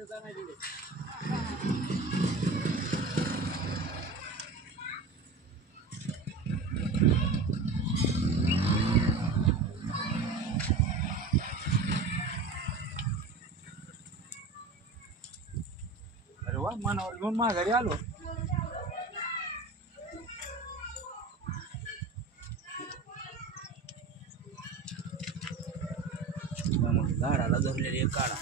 अरे वा, मनावर घेऊन माघारी आलो. झाडाला धरलेली एक काढा.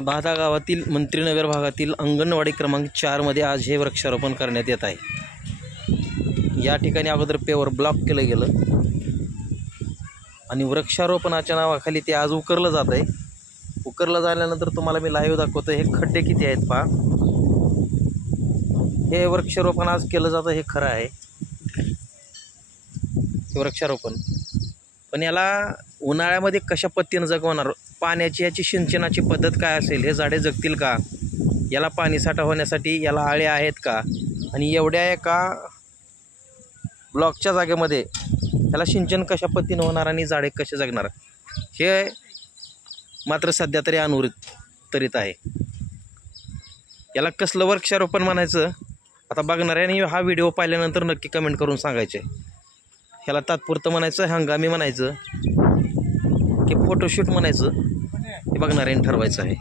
बाधा गावातील मंत्रीनगर भागातील अंगणवाडी क्रमांक 4 मध्ये आज हे वृक्षारोपण करण्यात येत आहे. या ठिकाणी अगोदर पेवर ब्लॉक केलं गेलं आणि वृक्षारोपणाच्या नावाखाली ते आज उकरलं जात आहे. उकरलं झाल्यानंतर तुम्हाला मी लाईव्ह दाखवतो. हे खड्डे किती आहेत पहा. हे वृक्षारोपण आज केलं जातं हे खरं आहे, हे वृक्षारोपण. पण याला उन्हाळ्यामध्ये कशा पद्धतीनं जगवणार, पाण्याची याची सिंचनाची पद्धत काय असेल, हे झाडे जगतील का, याला पाणी साठा होण्यासाठी याला आळे आहेत का, आणि एवढ्या एका ब्लॉकच्या जागेमध्ये याला सिंचन कशा पद्धतीनं होणार आणि झाडे कसे जगणार, हे मात्र सध्या तरी अनुत्तरित आहे. याला कसलं वृक्षारोपण म्हणायचं आता बघणाऱ्याने हा व्हिडिओ पाहिल्यानंतर नक्की कमेंट करून सांगायचे. ह्याला तात्पुरतं म्हणायचं, हंगामी म्हणायचं की फोटोशूट म्हणायचं, हे बघणाऱ्याने ठरवायचं आहे.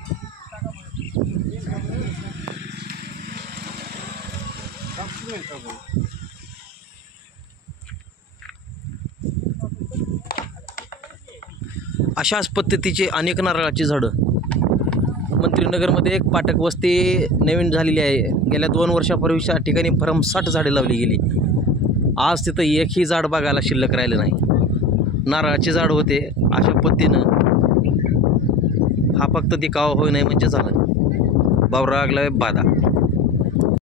अशाच पद्धतीचे अनेक नारळाची झाडं मंत्रीनगरमध्ये एक पाटक वस्ती नवीन झालेली आहे. गेल्या 2 वर्षापूर्वी त्या ठिकाणी भरमसाठ झाडे लावली गेली. आज तिथं एकही झाड बघायला शिल्लक राहिलं नाही. नारळाचे झाड होते. अशा पद्धतीनं हा फक्त दिखावा होई नाही म्हणजे झालं. बावरा लागला बाधा.